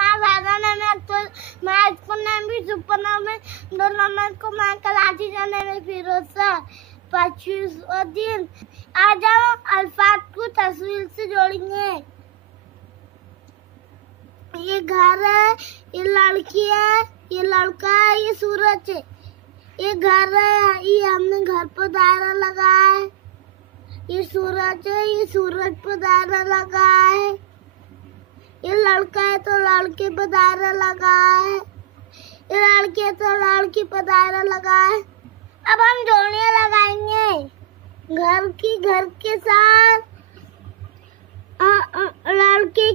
मैं ज्यादा नहीं, तो मैं इसको नाम भी सुपना में दो नंबर को मैं कराची जाने में फिरोजा 25 दिन। आज हम अल्फाज को तस्वीर से जोड़ेंगे। ये घर है, ये लड़की है, ये लड़का है, ये सूरज है। ये घर है, ये हमने घर पर दायरा लगाया है। ये सूरज है, ये सूरज पर दायरा लगाया है। ये लड़का है तो लड़के पर दायरा लगाया है। ये लड़की है तो लड़की पर दायरा लगाया है। अब हम जोड़ियां लगाएंगे घर के साथ, लड़के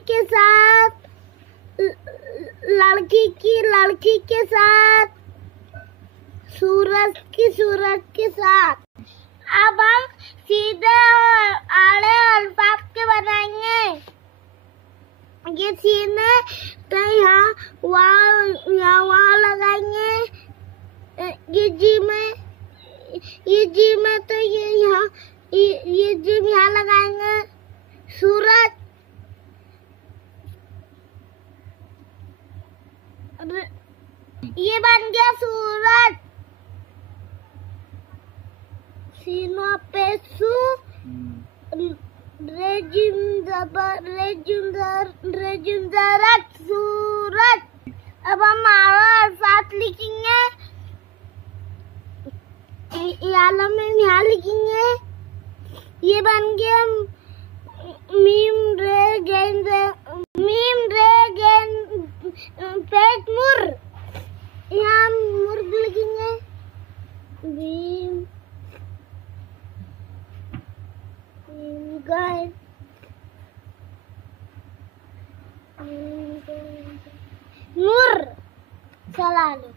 के साथ, लड़की के साथ, सूरज के साथ। अब हम सीधे और आड़े अल्फाज के बनाएंगे। ये सीधे तो यहाँ वहाँ लगाएंगे। ये जी में तो ये यहाँ, ये जी यहाँ लगाएंगे। सूरज, ये बन गया सूरज। सीनो पे सू, रेजिम सूरज। अब हम अल्फाज लिखेंगे। आलम में यहाँ लिखेंगे। ये बन गया मीम रे गेंद पेट मुर। यहाँ मुर्ग लिखेंगे। गाय नूर चला लो।